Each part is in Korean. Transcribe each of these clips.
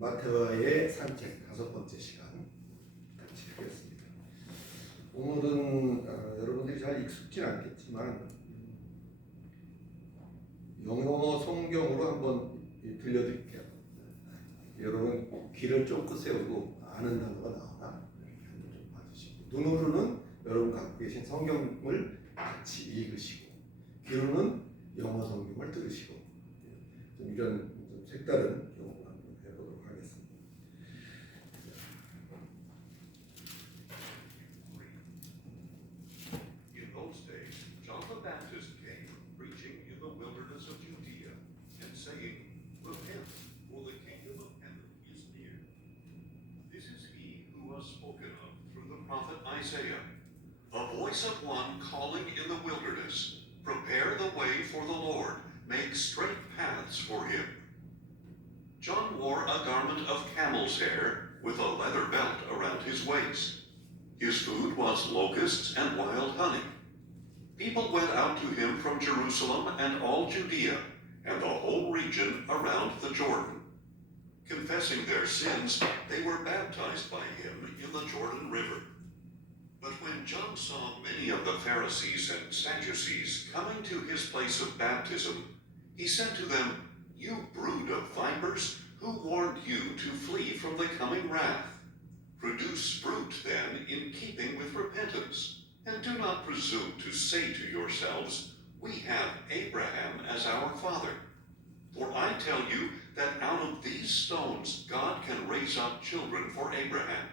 마태와의 산책 5번째 시간 같이 하겠습니다. 오늘은 여러분들이 잘 익숙진 않겠지만 영어 성경으로 한번 들려드릴게요. 여러분 귀를 쫑긋 세우고 아는 단어가 나오나 이렇게 한번 좀 봐주시고, 눈으로는 여러분 갖고 계신 성경을 같이 읽으시고, 귀로는 영어 성경을 들으시고, 좀 이런 좀 색다른 경험을 한번 해보도록 하겠습니다. In those days, John the Baptist came, preaching in the wilderness of Judea, and saying, Repent, for the kingdom of heaven is near. This is he who was spoken of through the prophet Isaiah, a voice of one calling in the wilderness, Prepare the way for the Lord, make straight paths for him. John wore a garment of camel's hair, with a leather belt around his waist. His food was locusts and wild honey. People went out to him from Jerusalem and all Judea, and the whole region around the Jordan. Confessing their sins, they were baptized by him in the Jordan River. But when John saw many of the Pharisees and Sadducees coming to his place of baptism, he said to them, You brood of vipers, who warned you to flee from the coming wrath? Produce fruit, then, in keeping with repentance, and do not presume to say to yourselves, We have Abraham as our father. For I tell you that out of these stones God can raise up children for Abraham.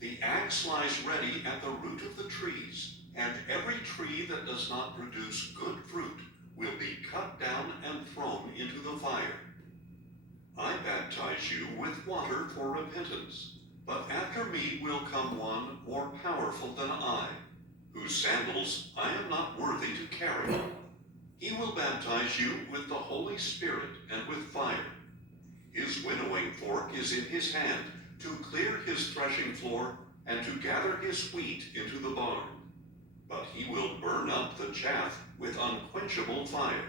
The axe lies ready at the root of the trees, and every tree that does not produce good fruit will be cut down and thrown into the fire. I baptize you with water for repentance, but after me will come one more powerful than I, whose sandals I am not worthy to carry. He will baptize you with the Holy Spirit and with fire. His winnowing fork is in his hand, to clear his threshing floor and to gather his wheat into the barn. But he will burn up the chaff with unquenchable fire.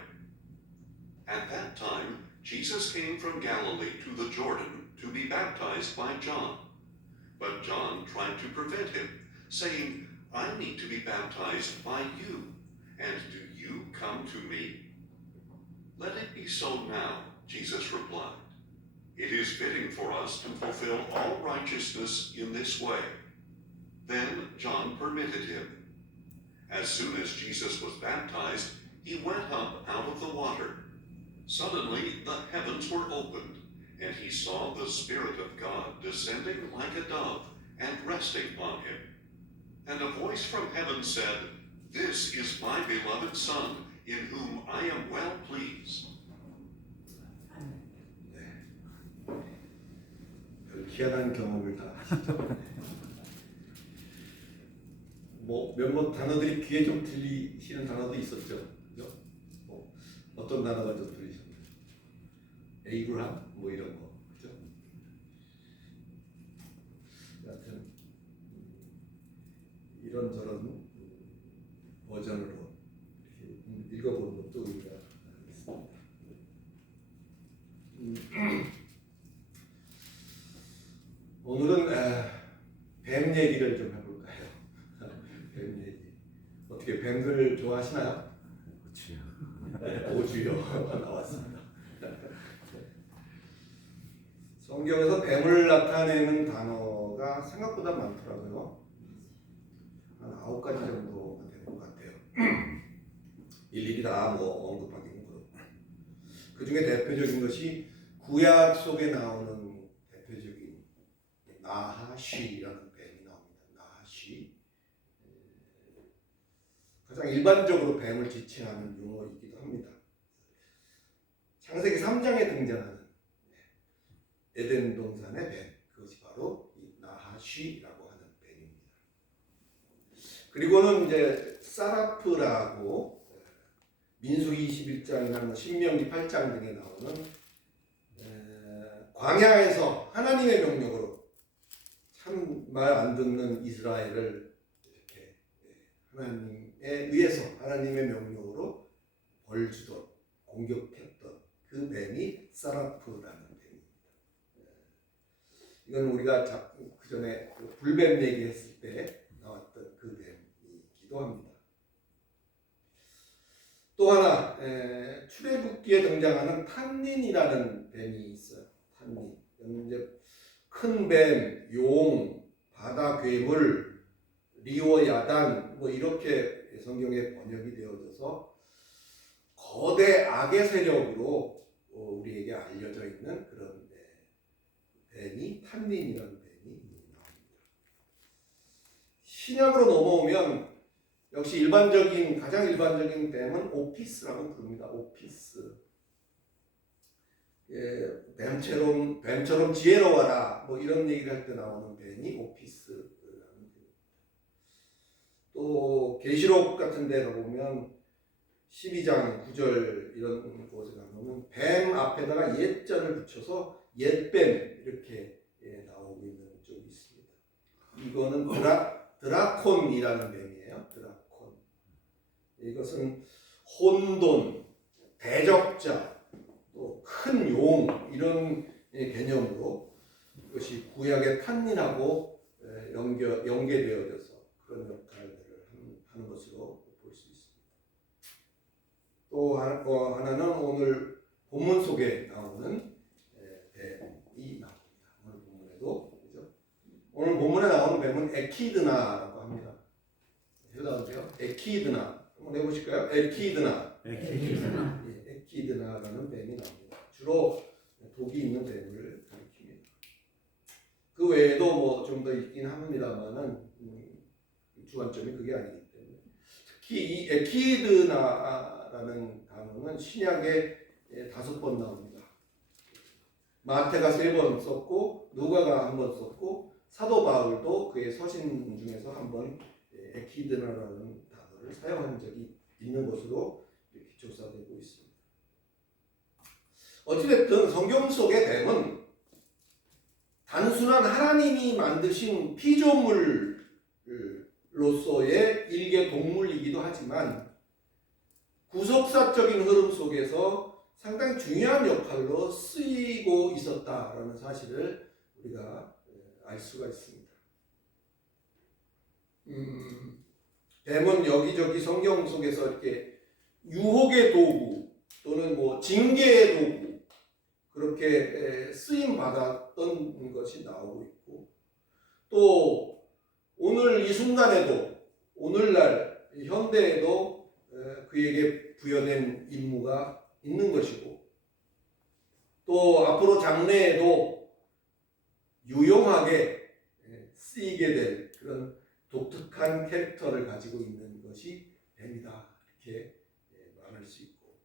At that time, Jesus came from Galilee to the Jordan to be baptized by John. But John tried to prevent him, saying, I need to be baptized by you, and do you come to me? Let it be so now, Jesus replied. It is fitting for us to fulfill all righteousness in this way. Then John permitted him. As soon as Jesus was baptized, he went up out of the water. Suddenly the heavens were opened, and he saw the Spirit of God descending like a dove and resting on him. And a voice from heaven said, This is my beloved Son, in whom I am well pleased. 희한한 경험을 다 하시죠. 몇몇 단어들이 귀에 좀 들리시는 단어도 있었죠. 그죠? 어떤 단어가 좀 들리셨나요? 에이브라함? 이런 거. 그죠? 여하튼 이런저런 버전으로 이렇게 읽어보는 것도 의미가 있습니다. 오늘은 뱀 얘기를 좀 해볼까요? 뱀 얘기. 어떻게 뱀들 좋아하시나요? 오주요 나왔습니다. 성경에서 뱀을 나타내는 단어가 생각보다 많더라고요. 한 9가지 정도가 되는 것 같아요. 일일이 다 언급하기는 그렇고. 그 중에 대표적인 것이 구약 속에 나오는 대표적인 나하쉬라는 뱀이 나옵니다. 나하쉬. 가장 일반적으로 뱀을 지칭하는 용어이기도 합니다. 창세기 3장에 등장하는 에덴 동산의 뱀, 그것이 바로 이 나하쉬라고 하는 뱀입니다. 그리고는 이제 사라프라고 민수기 21장이나 신명기 8장 등에 나오는 광야에서 하나님의 명령으로 참 말 안 듣는 이스라엘을 이렇게 하나님에 의해서 하나님의 명령으로 벌 주던 공격했던 그 뱀이 사라프라는 뱀입니다. 이건 우리가 그 전에 불뱀 얘기했을 때 나왔던 그 뱀이기도 합니다. 또 하나 출애굽기에 등장하는 탄닌이라는 뱀이 있어요. 탄닌. 이제 큰 뱀, 용, 바다 괴물, 리오 야단 뭐 이렇게 성경에 번역이 되어져서 거대 악의 세력으로 우리에게 알려져 있는 그런 뱀이 탄닌이라는 뱀이 나옵니다. 신약으로 넘어오면 역시 가장 일반적인 뱀은 오피스라고 부릅니다. 오피스. 뱀처럼 지혜로워라 뭐 이런 얘기를 할 때 나오는 뱀이 오피스라는 뱀입니다. 또 계시록 같은 데 가보면 12장 9절 이런 곳에 가보면 뱀 앞에다가 옛자를 붙여서 옛뱀 이렇게 나오고 있는 쪽이 있습니다. 이거는 드라콘이라는 뱀이에요. 드라콘. 이것은 혼돈, 대적자, 또 큰 용 이런 개념으로 이것이 구약의 탄닌하고 연계되어져서 그런 역할들을 하는 것으로 볼 수 있습니다. 또 하나는 오늘 본문 속에 나오는 뱀이 나옵니다. 오늘 본문에도 그죠? 오늘 본문에 나오는 뱀은 에키드나라고 합니다. 해보세요. 에키드나 한번 해보실까요? 에키드나. 에키드나라는 뱀이 나옵니다. 주로 독이 있는 뱀을 가리킵니다. 그 외에도 뭐 좀 더 있긴 합니다만은 주관점이 그게 아니기 때문에 특히 이 에키드나라는 단어는 신약에 5번 나옵니다. 마태가 3번 썼고 누가가 1번 썼고 사도 바울도 그의 서신 중에서 1번 에키드나라는 단어를 사용한 적이 있는 것으로 이렇게 조사되고 있습니다. 어찌됐든 성경 속의 뱀은 단순한 하나님이 만드신 피조물로서의 일개 동물이기도 하지만 구속사적인 흐름 속에서 상당히 중요한 역할로 쓰이고 있었다라는 사실을 우리가 알 수가 있습니다. 뱀은 여기저기 성경 속에서 이렇게 유혹의 도구 또는 뭐 징계의 도구 그렇게 쓰임 받았던 것이 나오고 있고 또 오늘 이 순간에도 오늘날 현대에도 그에게 부여된 임무가 있는 것이고 또 앞으로 장래에도 유용하게 쓰이게 될 그런 독특한 캐릭터를 가지고 있는 것이 뱀이다 이렇게 말할 수 있고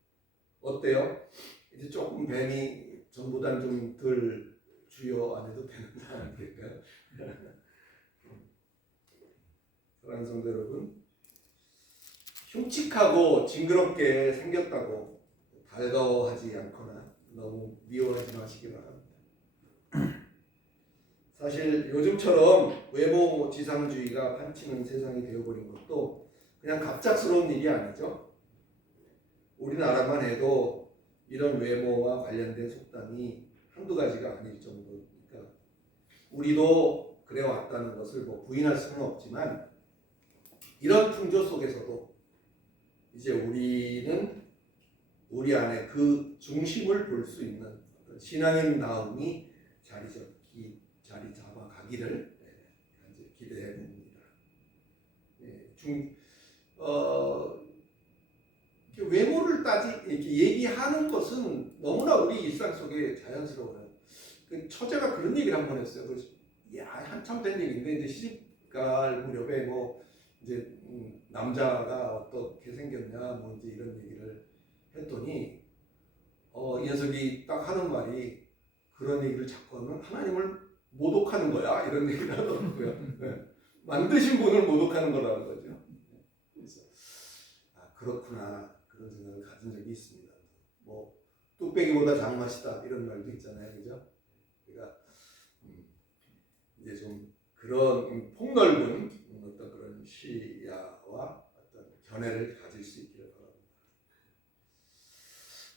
어때요? 이제 조금 뱀이 전보다는 좀 덜 주요 안 해도 되는 상황일까요? 사랑하는 성도 여러분, 흉측하고 징그럽게 생겼다고 달가워하지 않거나 너무 미워하지 마시기 바랍니다. 사실 요즘처럼 외모 지상주의가 판치는 세상이 되어버린 것도 그냥 갑작스러운 일이 아니죠. 우리나라만 해도 이런 외모와 관련된 속담이 한두 가지가 아닐 정도니까 우리도 그래왔다는 것을 뭐 부인할 수는 없지만 이런 풍조 속에서도 이제 우리는 우리 안에 그 중심을 볼 수 있는 어떤 신앙인다움이 자리 잡아가기를 기대해 봅니다. 외모를 이렇게 얘기하는 것은 너무나 우리 일상 속에 자연스러워요. 그 처제가 그런 얘기를 한 번 했어요. 한참 된 얘기인데 이제 시집갈 무렵에 뭐 이제 남자가 어떻게 생겼냐 뭐 이제 이런 얘기를 했더니 이 녀석이 딱 하는 말이 그런 얘기를 자꾸 하면 하나님을 모독하는 거야 이런 얘기를 하더라고요. 네. 만드신 분을 모독하는 거라는 거죠. 그래서 그렇구나. 그런 생각을 가진 적이 있습니다. 뭐 뚝배기보다 장맛이다 이런 말도 있잖아요, 그죠? 그러니까 이제 좀 그런 폭넓은 어떤 그런 시야와 어떤 견해를 가질 수 있기를 바랍니다.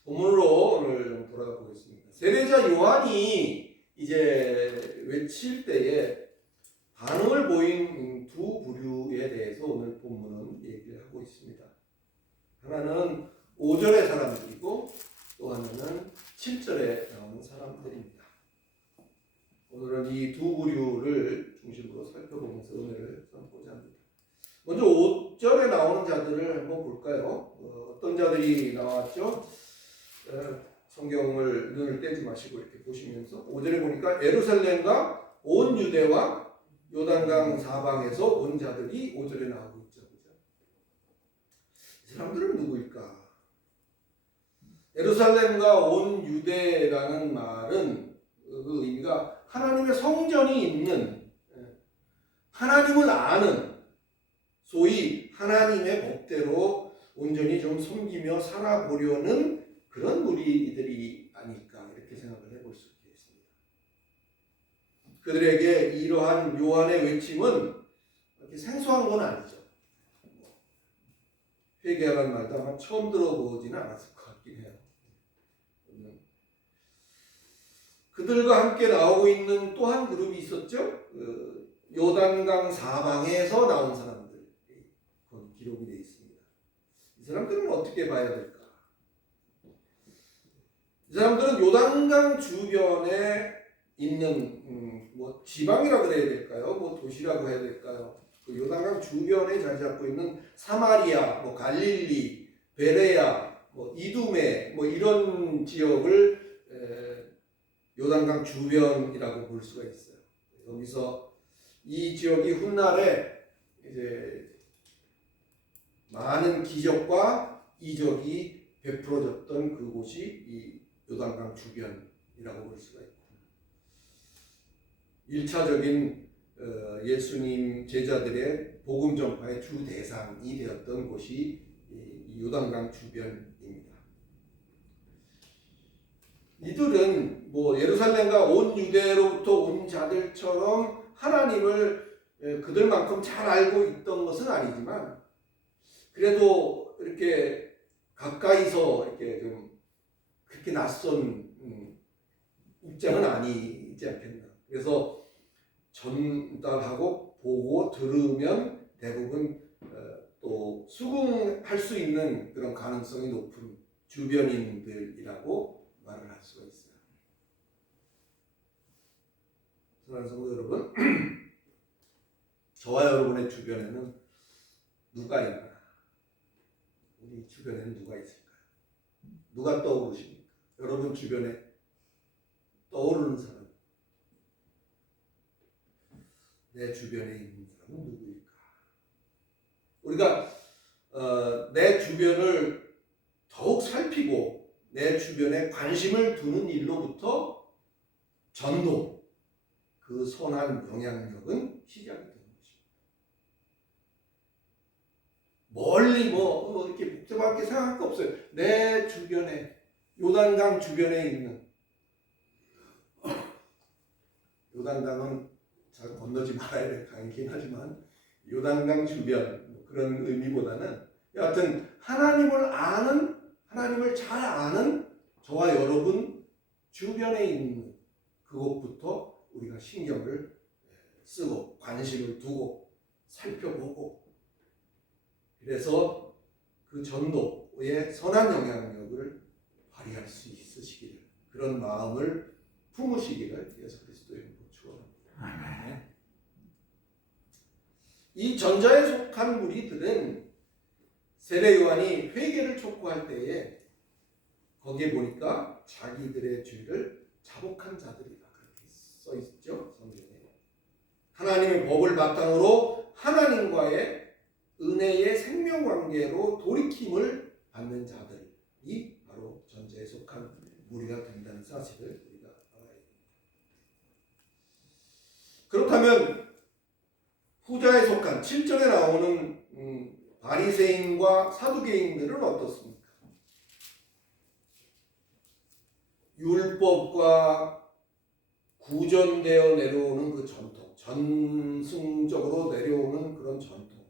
본문으로 오늘 좀 돌아가 보겠습니다. 세례자 요한이 이제 외칠 때에 반응을 보인 두 부류에 대해서 오늘 본문은 얘기를 하고 있습니다. 하나는 5절의 사람들이고 또 하나는 7절에 나오는 사람들입니다. 오늘은 이 두 부류를 중심으로 살펴보면서 은혜를 삼고자 합니다. 먼저 5절에 나오는 자들을 한번 볼까요? 어떤 자들이 나왔죠? 성경을 눈을 떼지 마시고 이렇게 보시면서 5절에 보니까 예루살렘과 온 유대와 요단강 사방에서 온 자들이 5절에 나오고 있죠. 이 사람들은 누구일까? 예루살렘과 온 유대라는 말은 그 의미가 하나님의 성전이 있는, 하나님을 아는, 소위 하나님의 법대로 온전히 좀 섬기며 살아보려는 그런 무리들이 아닐까 이렇게 생각을 해볼 수 있겠습니다. 그들에게 이러한 요한의 외침은 이렇게 생소한 건 아니죠. 회개하라는 말도 아마 처음 들어보지는 않았을 것 같긴 해요. 그들과 함께 나오고 있는 또 한 그룹이 있었죠. 요단강 사방에서 나온 사람들, 거기 기록이 되어 있습니다. 이 사람들은 어떻게 봐야 될까? 이 사람들은 요단강 주변에 있는 뭐 지방이라 그래야 될까요? 뭐 도시라고 해야 될까요? 그 요단강 주변에 자리 잡고 있는 사마리아, 뭐 갈릴리, 베레아, 뭐 이두메, 뭐 이런 지역을 요단강 주변이라고 볼 수가 있어요. 여기서 이 지역이 훗날에 이제 많은 기적과 이적이 베풀어졌던 그곳이 이 요단강 주변이라고 볼 수가 있고, 1차적인 예수님 제자들의 복음 전파의 주 대상이 되었던 곳이 이 요단강 주변입니다. 이들은 뭐 예루살렘과 온 유대로부터 온 자들처럼 하나님을 그들만큼 잘 알고 있던 것은 아니지만 그래도 이렇게 가까이서 이렇게 좀 그렇게 낯선 입장은 아니지 않겠나. 그래서 전달하고 보고 들으면 대부분 또 수긍할 수 있는 그런 가능성이 높은 주변인들이라고 말을 할 수가 있어요. 사랑하는 성도 여러분, 저와 여러분의 주변에는 누가 있나? 우리 주변에는 누가 있을까요? 누가 떠오르십니까? 여러분 주변에 떠오르는 사람, 내 주변에 있는 사람은 누구일까? 우리가 내 주변을 더욱 살피고 내 주변에 관심을 두는 일로부터 전도, 그 선한 영향력은 시작이 되는 것입니다. 멀리 뭐 이렇게 복잡하게 생각할 거 없어요. 내 주변에, 요단강 주변에 있는, 요단강은 잘 건너지 말아야 될 강이긴 하지만 요단강 주변 그런 의미보다는 여하튼 하나님을 아는, 하나님을 잘 아는 저와 여러분 주변에 있는 그것부터 우리가 신경을 쓰고 관심을 두고 살펴보고, 그래서 그 전도의 선한 영향력을 발휘할 수 있으시기를, 그런 마음을 품으시기를 예수 그리스도의 이름으로 축원합니다. 이 전자에 속한 무리들은 세례 요한이 회개를 촉구할 때에 거기에 보니까 자기들의 죄를 자복한 자들이다 그렇게 써 있죠, 성경에. 하나님의 법을 바탕으로 하나님과의 은혜의 생명관계로 돌이킴을 받는 자들이 바로 전자에 속한 무리가 된다는 사실을 우리가 알아야 됩니다. 그렇다면 후자에 속한 7절에 나오는 바리새인과 사두개인들은 어떻습니까? 율법과 구전되어 내려오는 그 전통, 전승적으로 내려오는 그런 전통,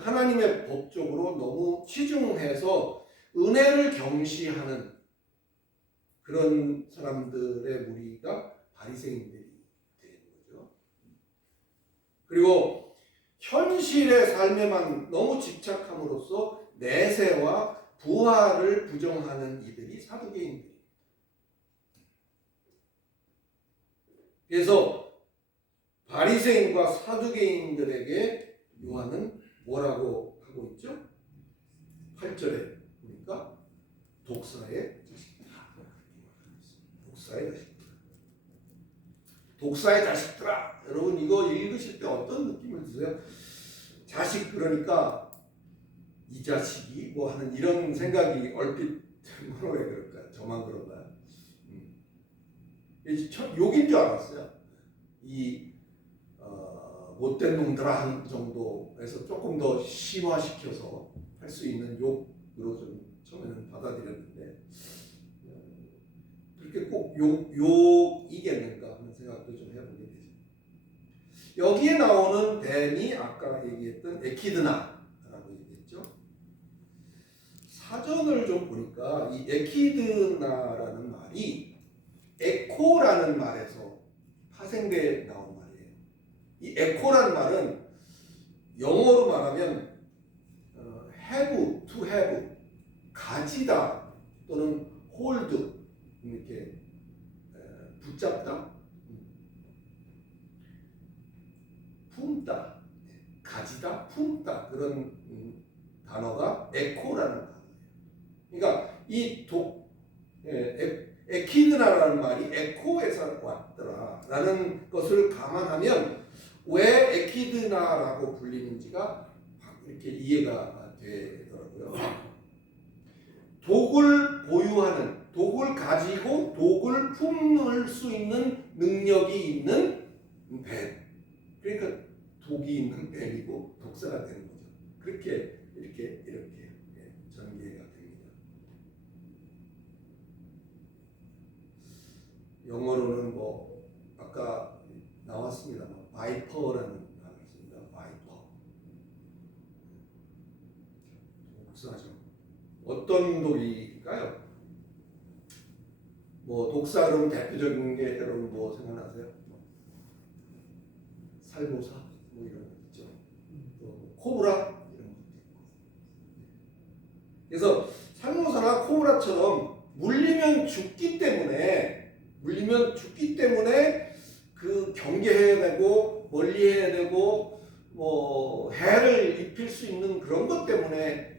하나님의 법적으로 너무 치중해서 은혜를 경시하는 그런 사람들의 무리가 바리새인들이 되는 거죠. 그리고 현실의 삶에만 너무 집착함으로써 내세와 부활을 부정하는 이들이 사두개인들입니다. 그래서 바리새인과 사두개인들에게 요한은 뭐라고 하고 있죠? 8절에 보니까 독사의 자식들아. 독사의 자식들아. 독사의 자식들아. 여러분 이거 읽으실 때 어떤 느낌을 드세요? 자식 그러니까 이 자식이 뭐 하는 이런 생각이 얼핏 왜 그럴까요? 저만 그런가요? 욕인 줄 알았어요. 이 못된 놈들아 한 정도에서 조금 더 심화시켜서 할 수 있는 욕으로 좀 처음에는 받아들였는데 그렇게 꼭 욕이겠는가 하는 생각도 좀 해보게 되죠. 여기에 나오는 뱀이 아까 얘기했던 에키드나라고 얘기했죠. 사전을 좀 보니까 이 에키드나라는 말이 에코라는 말에서 파생돼 나온 말이에요. 이 에코라는 말은 영어로 말하면 have, to have, 가지다 또는 hold 이렇게 붙잡다, 품다, 가지다, 품다 그런 단어가 에코라는 단어예요. 그러니까 이 에키드나라는 말이 에코에서 왔더라라는 것을 감안하면 왜 에키드나라고 불리는지가 이렇게 이해가 되더라고요. 독을 보유하는, 독을 가지고 독을 품을 수 있는 능력이 있는 뱀. 그러니까 독이 있는 뱀이고 독사가 되는 거죠. 그렇게 이렇게 전개가 됩니다. 영어로는 뭐 아까 나왔습니다만 바이퍼라는 단어를 씁니다. 바이퍼. 독사죠. 어떤 독일까요? 뭐 독사 그러면 대표적인 게 여러분 뭐 생각나세요? 살모사 뭐 이런 거 있죠. 또 코브라 이런 것도 있고. 그래서 살모사나 코브라처럼 물리면 죽기 때문에 그 경계해야 되고 멀리해야 되고 뭐 해를 입힐 수 있는 그런 것 때문에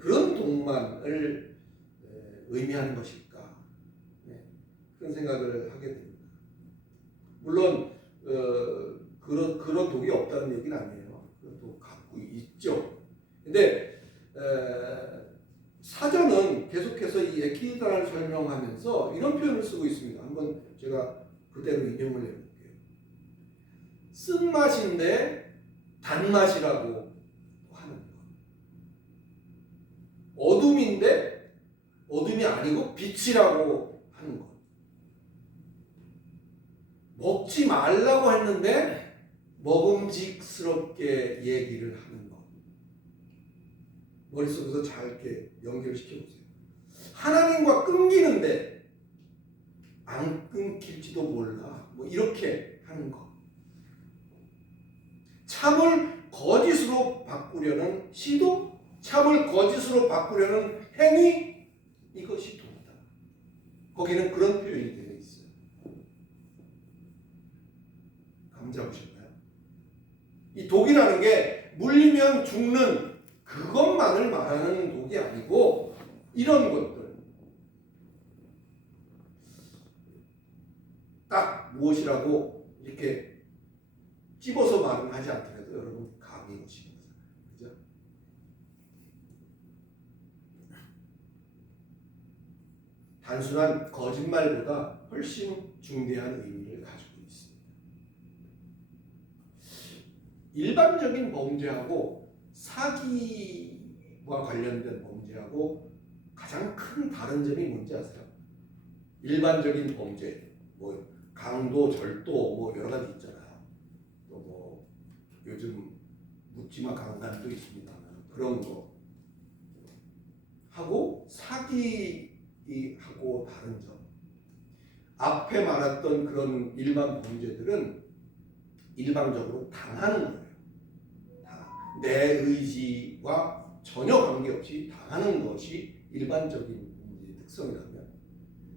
그런 동만을 의미하는 것일까? 그런 생각을 하게 됩니다. 물론 그런 독이 없다는 얘기는 아니에요. 그것도 갖고 있죠. 근데 사전은 계속해서 이 에키드나를 설명하면서 이런 표현을 쓰고 있습니다. 한번 제가 그대로 인용을 해볼게요. 쓴맛인데 단맛이라고 하는 것. 어둠인데 어둠이 아니고 빛이라고 하는 것. 먹지 말라고 했는데 먹음직스럽게 얘기를 하는 것. 머릿속에서 잘 이렇게 연결시켜보세요. 하나님과 끊기는데 안 끊길지도 몰라. 뭐 이렇게 하는 것. 참을 거짓으로 바꾸려는 시도, 참을 거짓으로 바꾸려는 행위, 이것이 독이다. 거기는 그런 표현이 되어 있어요. 감 잡으셨나요? 이 독이라는 게 물리면 죽는 그것만을 말하는 독이 아니고 이런 것들 딱 무엇이라고 이렇게 찝어서 말은 하지 않더라도 여러분 감이 오시는 거잖아요. 그죠? 단순한 거짓말보다 훨씬 중대한 의미를 가지고 있습니다. 일반적인 범죄하고 사기와 관련된 범죄하고 가장 큰 다른 점이 뭔지 아세요? 일반적인 범죄, 뭐 강도, 절도, 뭐 여러 가지 있잖아요. 또 뭐 요즘 묻지마 강간도 있습니다. 그런 거 하고 사기하고 다른 점. 앞에 말했던 그런 일반 범죄들은 일방적으로 당하는 거예요. 내 의지와 전혀 관계없이 당하는 것이 일반적인 특성이라면,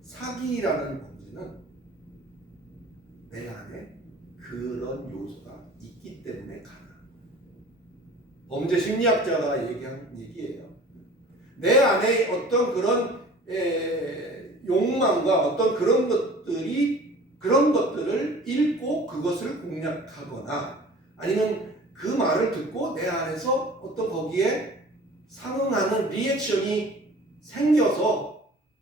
사기라는 범죄는 내 안에 그런 요소가 있기 때문에 가능한 거예요. 범죄 심리학자가 얘기한 얘기예요. 내 안에 어떤 그런 욕망과 어떤 그런 것들을 읽고 그것을 공략하거나, 아니면 그 말을 듣고 내 안에서 어떤 거기에 상응하는 리액션이 생겨서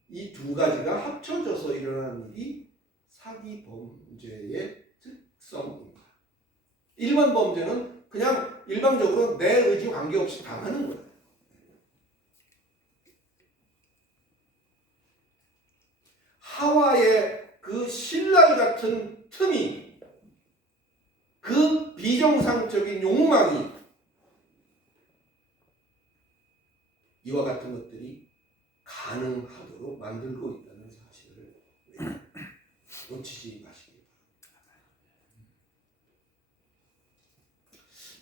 이 두 가지가 합쳐져서 일어나는 일이 사기 범죄의 특성입니다. 일반 범죄는 그냥 일방적으로 내 의지 관계없이 당하는 거예요. 하와의 그 신랄 같은 틈이, 그 비정상적인 욕망이 이와 같은 것들이 가능하도록 만들고 있다는 사실을 놓치지 마시기 바랍니다.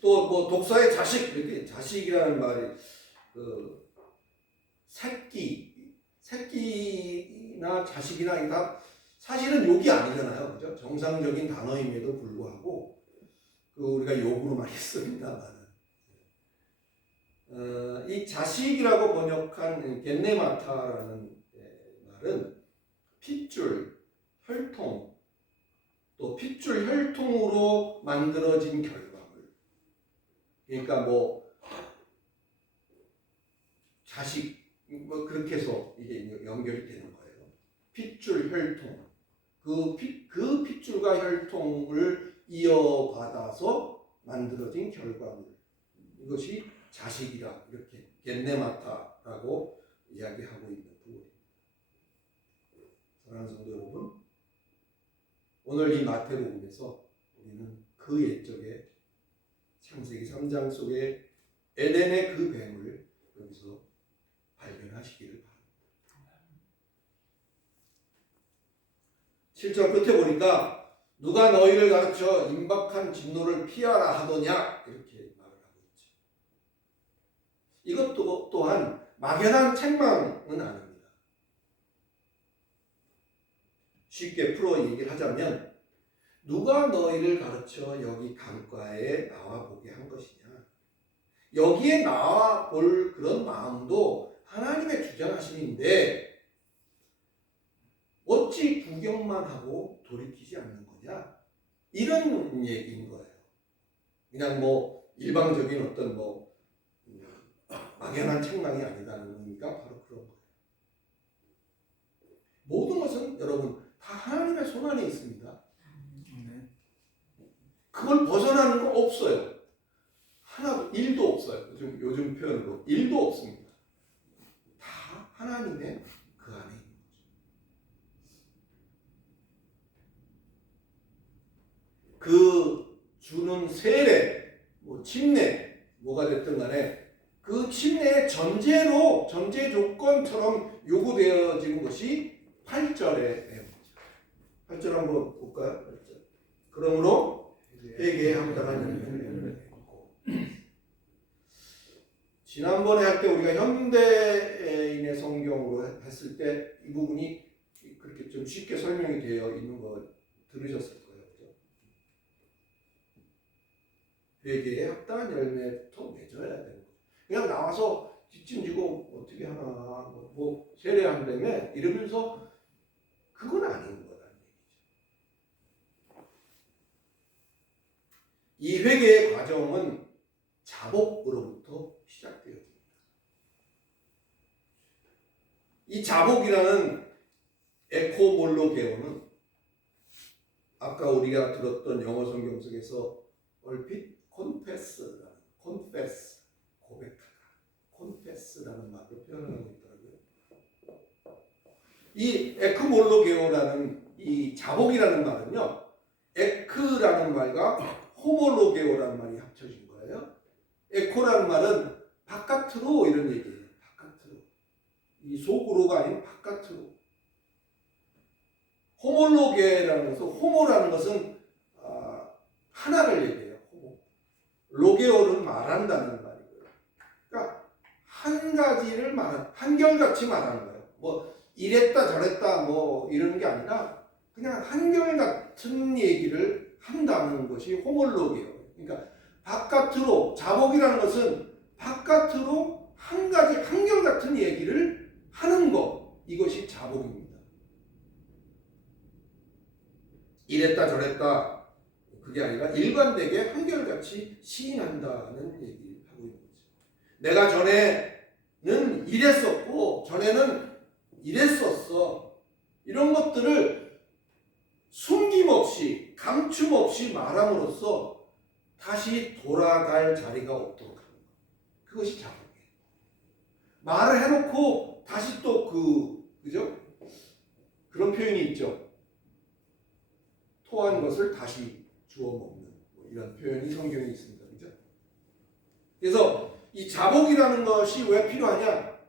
또 뭐 독사의 자식, 이렇게 자식이라는 말이 그 새끼나 자식이나 다 사실은 욕이 아니잖아요, 그죠? 정상적인 단어임에도 불구하고 우리가 욕으로 많이 씁니다만, 이 자식이라고 번역한 겟네마타라는 말은 핏줄, 혈통, 또 핏줄 혈통으로 만들어진 결과물. 그러니까 뭐 자식, 뭐 그렇게 해서 이게 연결이 되는 거예요. 핏줄 혈통, 그 핏줄과 혈통을 이어받아서 만들어진 결과물, 이것이 자식이라 이렇게 겟네마타라고 이야기하고 있는 부분입니다. 사랑하는 성도 여러분, 오늘 이 마태복음에서 우리는 그 옛적의 창세기 3장 속에 에덴의 그 뱀을 여기서 발견하시기를 바랍니다. 7절 끝에 보니까 누가 너희를 가르쳐 임박한 진노를 피하라 하더냐, 이렇게 말을 하고 있죠. 이것도 또한 막연한 책망은 아닙니다. 쉽게 풀어 얘기를 하자면, 누가 너희를 가르쳐 여기 강가에 나와보게 한 것이냐, 여기에 나와볼 그런 마음도 하나님의 주장하심인데 어찌 구경만 하고 돌이키지 않는 거냐, 이런 얘기인 거예요. 그냥 뭐 일방적인 어떤 뭐 막연한 책망이 아니다는 거니까 바로 그런 거예요. 모든 것은 여러분 다 하나님의 손 안에 있습니다. 그걸 벗어나는 거 없어요. 하나도, 일도 없어요. 요즘 표현으로 일도 없습니다. 다 하나님의 그 안에 있는 거죠. 그 주는 세례, 뭐 침례, 뭐가 됐든 간에 그 침례의 전제 조건처럼 요구되어지는 것이 8절의 내용이죠. 8절 한번 볼까요? 8절. 그러므로 회개에 합당한 열매를 맺고. 지난번에 할 때 우리가 현대인의 성경으로 했을 때 이 부분이 그렇게 좀 쉽게 설명이 되어 있는 거 들으셨을 거예요. 그죠? 회개에 합당한 열매부터 맺어야 되는 거죠. 그냥 나와서 뒷짐지고 어떻게 하나, 뭐 세례한다며 이러면서 그건 아닌 거라는 얘기죠. 이 회개의 과정은 자복으로부터 시작되어집니다. 이 자복이라는 에코몰로게오는 아까 우리가 들었던 영어 성경 속에서 얼핏 confess라는, confess, 고백하다, confess라는 말로 표현하고 있더라고요. 이 에크몰로게오라는 이 자복이라는 말은요, 에크라는 말과 호몰로게오라는 말이 합쳐진 거예요. 에코라는 말은 바깥으로 이런 얘기예요. 바깥으로. 이 속으로가 아닌 바깥으로. 호몰로게라는 것은, 호모라는 것은 하나를 얘기해요. 호모. 로게오는 말한다는 말이고요. 그러니까 한 가지를 한결같이 말하는 거예요. 뭐 이랬다 저랬다 뭐 이런 게 아니라 그냥 한결같은 얘기를 한다는 것이 호몰로게요. 그러니까 바깥으로, 자복이라는 것은 바깥으로 한 가지 한결같은 얘기를 하는 것, 이것이 자복입니다. 이랬다 저랬다 그게 아니라 일관되게 한결같이 시인한다는 얘기를 하고 있는 거죠. 내가 전에는 이랬었고 전에는 이랬었어. 이런 것들을 숨김없이 감춤없이 말함으로써 다시 돌아갈 자리가 없도록 하는 것. 그것이 자복이에요. 말을 해놓고 다시 또 그죠? 그런 표현이 있죠. 토한 것을 다시 주워 먹는 뭐 이런 표현이 성경에 있습니다. 그죠? 그래서 이 자복이라는 것이 왜 필요하냐?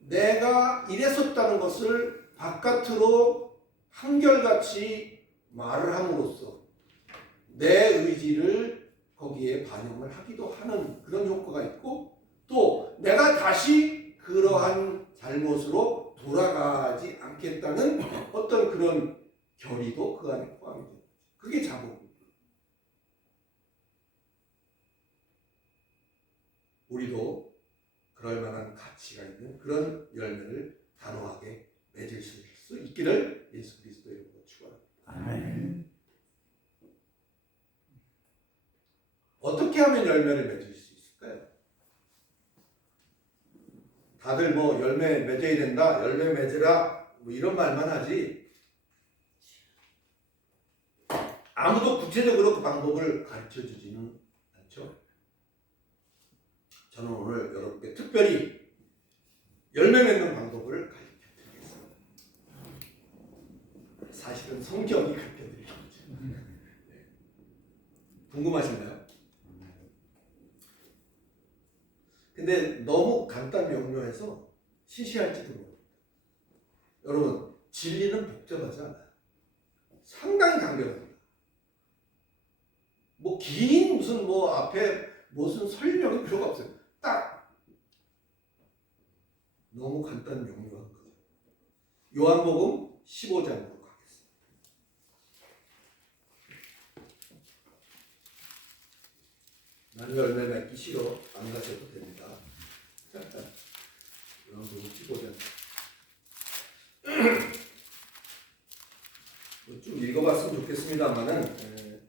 내가 이랬었다는 것을 바깥으로 한결같이 말을 함으로써 내 의지를 거기에 반영을 하기도 하는 그런 효과가 있고, 또 내가 다시 그러한 잘못으로 돌아가지 않겠다는 어떤 그런 결의도 그 안에 포함이 됩니다. 그게 자복입니다. 우리도 그럴 만한 가치가 있는 그런 열매를 단호하게 맺을 수 있기를 예수 그리스도의 이름으로 축원합니다. 아멘. 어떻게 하면 열매를 맺을 수 있을까요? 다들 뭐 열매 맺어야 된다, 열매 맺으라 뭐 이런 말만 하지 아무도 구체적으로 그 방법을 가르쳐 주지는 않죠. 저는 오늘 여러분께 특별히 열매 맺는 방법을 가르쳐 드리겠습니다. 사실은 성경이 가르쳐 드리는 거죠. 궁금하신가요? 근데 너무 간단 명료해서 시시할지도 모릅니다. 여러분, 진리는 복잡하지 않아요. 상당히 간결합니다. 뭐 긴 무슨 뭐 앞에 무슨 설명이 필요가 없어요. 딱 너무 간단 명료한 거죠. 요한복음 15장으로 가겠습니다. 나는 열매 맺기 싫어. 안 가셔도 됩니다. 요한복음 15장. 좀 읽어봤으면 좋겠습니다만은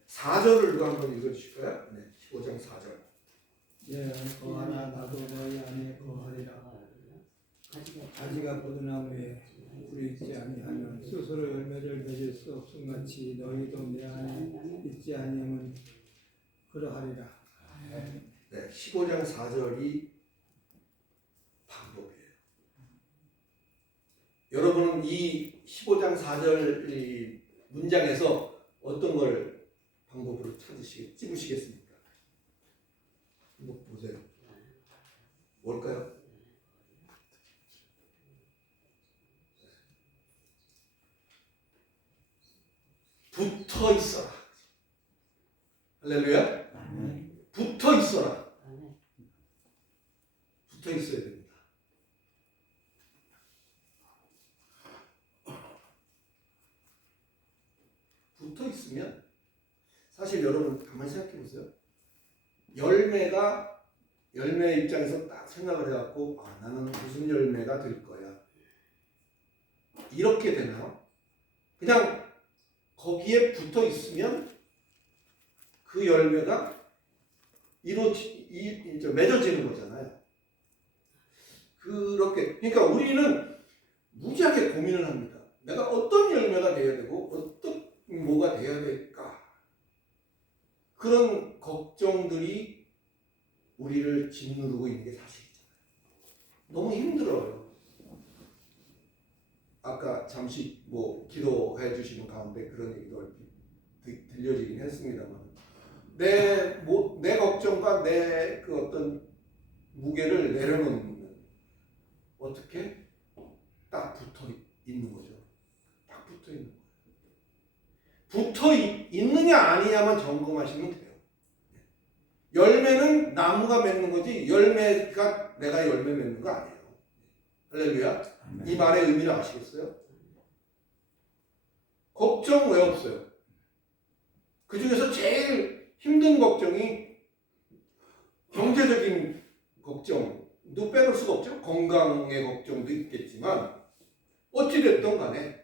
4절을 누가 한번 읽어주실까요? 네, 15장 4절. 예, 거하나 나도 너희 안에 거하리라. 가지가 포도나무에 불이 있지 아니하면 스스로 열매를 맺을 수 없음같이 너희도 내 안에 있지 아니하면 그러하리라. 네, 15장 4절이 방법이에요. 여러분은 이 15장 4절 이 문장에서 어떤 걸 방법으로 찝으시겠습니까? 한번 보세요. 뭘까요? 붙어 있어라. 할렐루야. 붙어 있어라. 붙어 있어야 됩니다. 붙어 있으면 사실 여러분 가만히 생각해 보세요. 열매 입장에서 딱 생각을 해갖고 나는 무슨 열매가 될 거야. 이렇게 되나요? 그냥 거기에 붙어 있으면 그 열매가 맺어지는 거잖아요. 그러니까 우리는 무지하게 고민을 합니다. 내가 어떤 열매가 돼야 되고 뭐가 돼야 될까? 그런 걱정들이 우리를 짓누르고 있는 게 사실이잖아요. 너무 힘들어요. 아까 잠시 기도해 주시는 가운데 그런 얘기도 들려지긴 했습니다만, 내 걱정과 내 그 어떤 무게를 내려놓는, 어떻게 딱 붙어 있는 거죠. 딱 붙어 있는 거예요. 붙어 있느냐 아니냐만 점검하시면 돼요. 열매는 나무가 맺는 거지 열매가 내가 열매 맺는 거 아니에요. 할렐루야. 이 말의 의미를 아시겠어요? 걱정 왜 없어요? 그 중에서 제일 힘든 걱정이 경제적인 걱정도 빼놓을 수가 없죠. 건강의 걱정도 있겠지만 어찌됐든 간에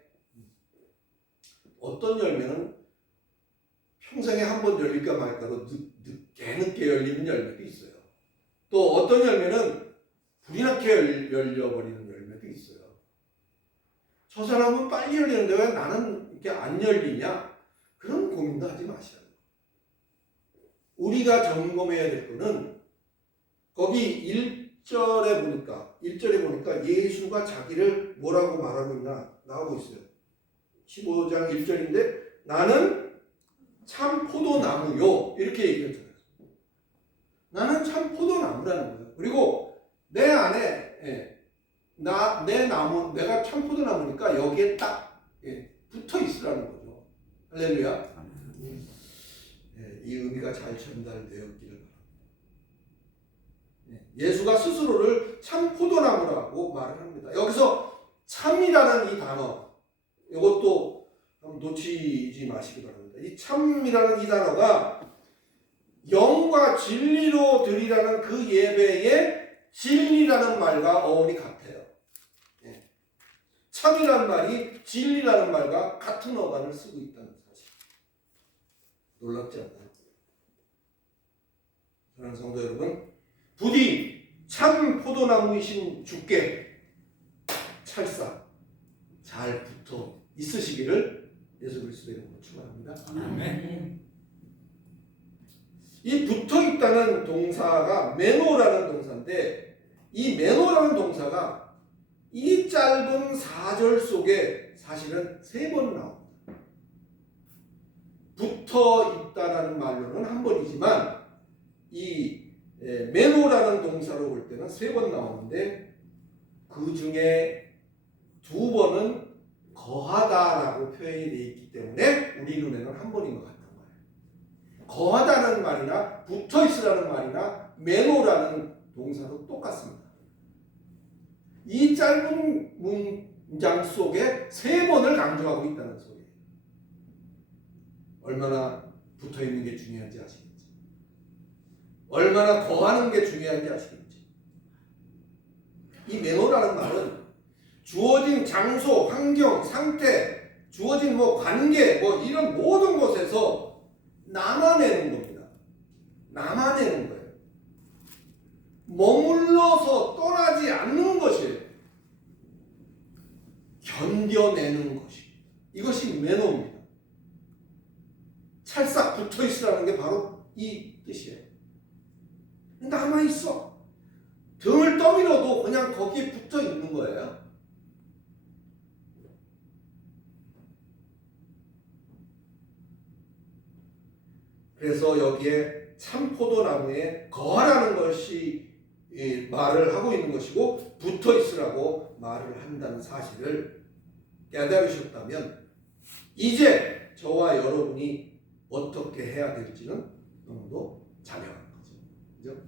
어떤 열매는 평생에 한 번 열릴까 말까로 늦게 열리는 열매도 있어요. 또 어떤 열매는 불이 나게 열려버리는 열매도 있어요. 저 사람은 빨리 열리는데 왜 나는 이렇게 안 열리냐? 그런 고민도 하지 마시라고. 우리가 점검해야 될 거는 거기 1절에 보니까 예수가 자기를 뭐라고 말하고 있나 나오고 있어요. 15장 1절인데 나는 참 포도나무요 이렇게 얘기했잖아요. 나는 참 포도나무라는 거예요. 그리고 내 안에 내가 참 포도나무니까 여기에 딱 붙어 있으라는 거죠. 할렐루야. 이 의미가 잘 전달되었기를 바랍니다. 예수가 스스로를 참 포도나무라고 말을 합니다. 여기서 참이라는 이 단어, 이것도 놓치지 마시기 바랍니다. 이 참이라는 이 단어가 영과 진리로 드리라는 그 예배에 진리라는 말과 어원이 같아요. 참이라는 말이 진리라는 말과 같은 어간을 쓰고 있다는 사실. 놀랍지 않나요? 사랑하는 성도 여러분, 부디 참 포도나무이신 주께 찰싹 잘 붙어 있으시기를 예수 그리스도의 이름으로 축원합니다. 아멘. 이 붙어 있다는 동사가 메노라는 동사인데 이 메노라는 동사가 이 짧은 4절 속에 사실은 3번 나옵니다. 붙어 있다라는 말로는 한 번이지만 이 메노라는 동사로 볼 때는 3번 나오는데 그 중에 2번은 거하다라고 표현이 되어 있기 때문에 우리 눈에는 한 번인 것 같은 거예요. 거하다는 말이나 붙어 있으라는 말이나 메노라는 동사도 똑같습니다. 이 짧은 문장 속에 3번을 강조하고 있다는 소리예요. 얼마나 붙어 있는 게 중요한지 아시겠지? 얼마나 거하는 게 중요한지 아시겠지? 이 메노라는 말은 주어진 장소, 환경, 상태, 주어진 관계, 이런 모든 곳에서 남아내는 겁니다. 남아내는 거예요. 머물러서 떠나지 않는 것이에요. 견뎌내는 것이. 이것이 매너입니다. 찰싹 붙어 있으라는 게 바로 이 뜻이에요. 남아있어. 등을 떠밀어도 그냥 거기에 붙어 있는 거예요. 그래서 여기에 참포도나무에 거하라는 것이 말을 하고 있는 것이고 붙어 있으라고 말을 한다는 사실을 깨달으셨다면 이제 저와 여러분이 어떻게 해야 될지는 너무도 자명한 거죠. 그죠?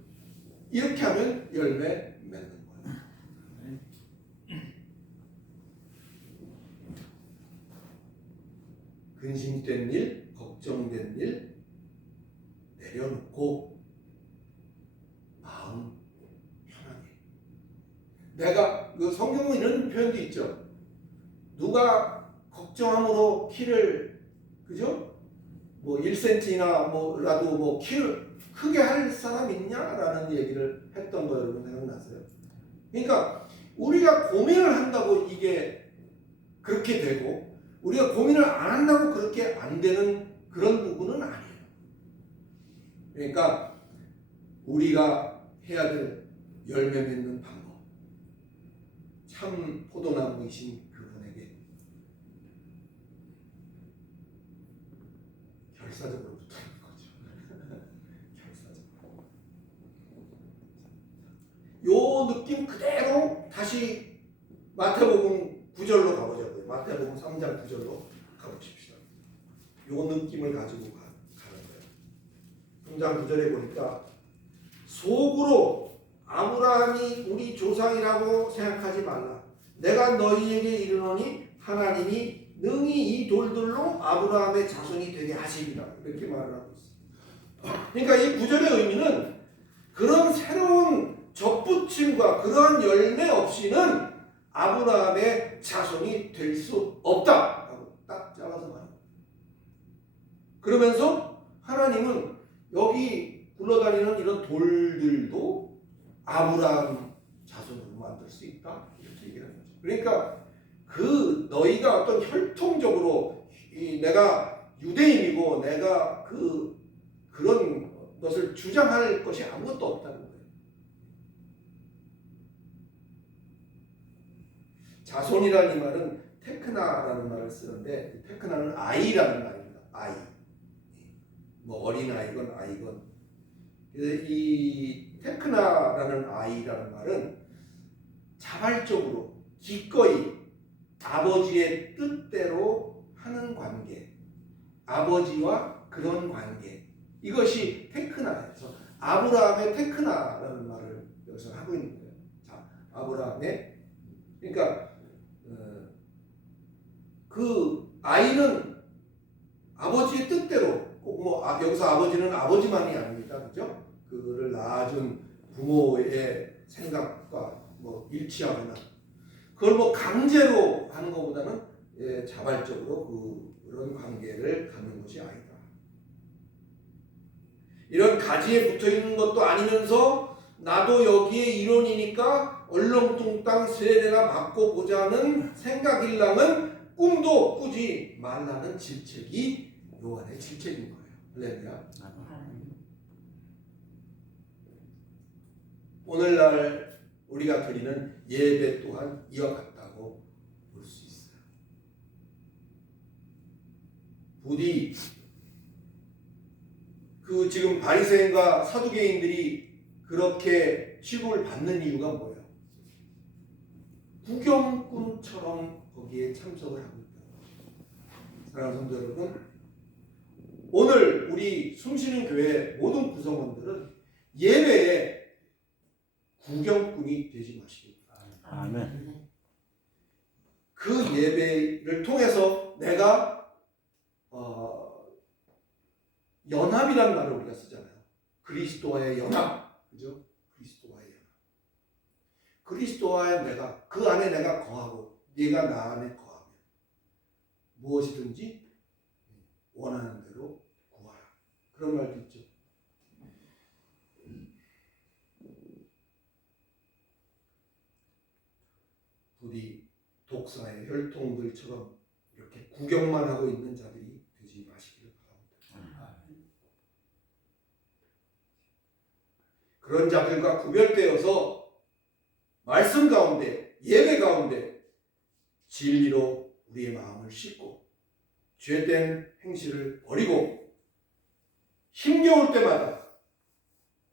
이렇게 하면 열매 맺는 거예요. 근심된 일, 걱정된 일 내려놓고 마음 편하게. 내가 성경은 이런 표현도 있죠. 누가 걱정함으로 키를 그죠? 1cm나 라도 키를 크게 할 사람 있냐라는 얘기를 했던 거 여러분 생각나세요? 그러니까 우리가 고민을 한다고 이게 그렇게 되고 우리가 고민을 안 한다고 그렇게 안 되는 그런 부분은 아니에요. 그러니까 우리가 해야 될 열매 맺는 방법, 참 포도나무이신 그분에게 결사적으로 붙어있는 거죠. 결사적으로. 요 느낌 그대로 다시 마태복음 9절로 가보자고요. 마태복음 3장 9절로 가보십시다. 요 느낌을 가지고 가는 거예요. 3장 9절에 보니까 속으로 아브라함이 우리 조상이라고 생각하지 말라. 내가 너희에게 이르노니 하나님이 능히 이 돌들로 아브라함의 자손이 되게 하시리라. 이렇게 말을 하고 있어요. 그러니까 이 구절의 의미는 그런 새로운 접붙임과 그러한 열매 없이는 아브라함의 자손이 될 수 없다. 라고 딱 잘라서 말합니다. 그러면서 하나님은 여기 굴러다니는 이런 돌들도 아브라함 자손으로 만들 수 있다. 이렇게 얘기를 하는 거죠. 그러니까 그 너희가 어떤 혈통적으로 내가 유대인이고 내가 그런 것을 주장할 것이 아무것도 없다는 거예요. 자손이라는 이 말은 테크나라는 말을 쓰는데 테크나는 아이라는 말입니다. 아이. 뭐 어린 아이건 아이건. 이 테크나라는 아이라는 말은 자발적으로 기꺼이 아버지의 뜻대로 하는 관계, 아버지와 그런 관계, 이것이 테크나예요. 그래서 아브라함의 테크나라는 말을 여기서 하고 있는 거예요. 자, 아브라함의, 그러니까 그 아이는 아버지의 뜻대로, 뭐 여기서 아버지는 아버지만이 아닙니다, 그죠? 그를 낳아준 부모의 생각과 뭐 일치하거나 그걸 뭐 강제로 하는 것보다는 자발적으로 그런 관계를 갖는 것이 아니다. 이런 가지에 붙어 있는 것도 아니면서 나도 여기에 일원이니까 얼렁뚱땅 세례나 받고 보자는 생각일랑은 꿈도 꾸지 말라는 질책이 요한의 질책인 거예요. 할렐루야. 오늘날 우리가 드리는 예배 또한 이와 같다고 볼 수 있어요. 부디 지금 바리새인과 사두개인들이 그렇게 취급을 받는 이유가 뭐예요? 구경꾼처럼 거기에 참석을 하고 있다는 거죠. 사랑하는 성도 여러분, 오늘 우리 숨쉬는 교회 모든 구성원들은 예배에 구경꾼이 되지 마시기 바랍니다. 아멘. 그 예배를 통해서 내가 연합이라는 말을 우리가 쓰잖아요. 그리스도와의 연합, 그죠? 그리스도와의 연합. 그리스도와의 내가 그 안에 내가 거하고 네가 나 안에 거하면 무엇이든지 원하는 대로 구하라. 그런 말도 있죠. 부디 독사의 혈통들처럼 이렇게 구경만 하고 있는 자들이 되지 마시기를 바랍니다. 그런 자들과 구별되어서 말씀 가운데, 예배 가운데 진리로 우리의 마음을 씻고 죄된 행실을 버리고 힘겨울 때마다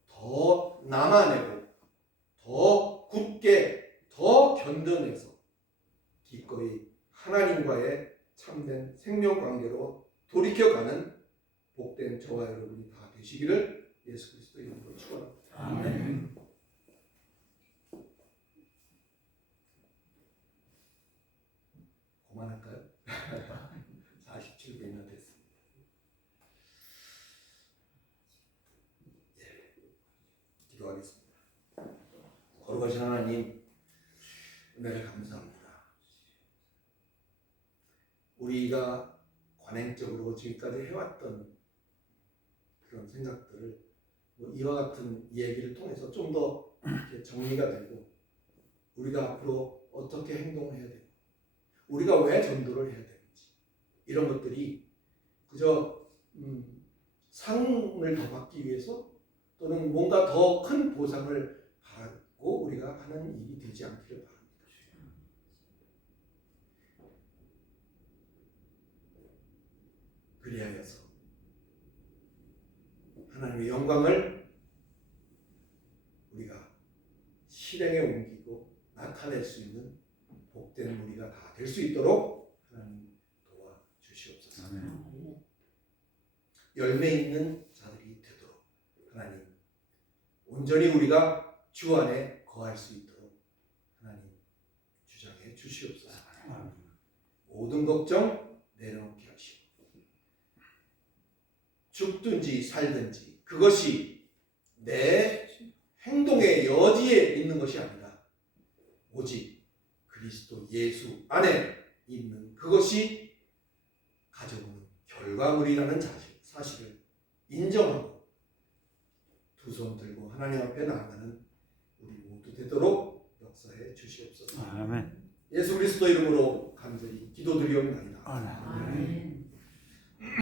더 남아내고 더 굳게 더 견뎌내서 기꺼이 하나님과의 참된 생명관계로 돌이켜가는 복된 저와 여러분이 다 되시기를 예수 그리스도의 이름으로 축원합니다. 아멘. 그만할까요? 47분이나 됐습니다. 기도하겠습니다. 거룩하신 하나님, 은혜를 감사합니다. 우리가 관행적으로 지금까지 해왔던 그런 생각들을 이와 같은 얘기를 통해서 좀 더 정리가 되고 우리가 앞으로 어떻게 행동을 해야 되고 우리가 왜 전도를 해야 되는지 이런 것들이 그저 상을 더 받기 위해서 또는 뭔가 더 큰 보상을 받고 우리가 하는 일이 되지 않기를 바랍니다. 그리하여서 하나님의 영광을 우리가 실행에 옮기고 나타낼 수 있는 복된 우리가 다 될 수 있도록 하나님 도와주시옵소서. 열매 있는 자들이 되도록 하나님 온전히 우리가 주 안에 거할 수 있도록 하나님 주장해 주시옵소서. 모든 걱정 내려놓게 하시고 죽든지 살든지 그것이 내 행동의 여지에 있는 것이 아니라 오직 그리스도 예수 안에 있는 그것이 가져오는 결과물이라는 사실을 인정하고 두 손 들고 하나님 앞에 나아가는 우리 모두 되도록 역사해 주시옵소서. 아멘. 예수 그리스도 이름으로 간절히 기도드리옵나이다. 아멘.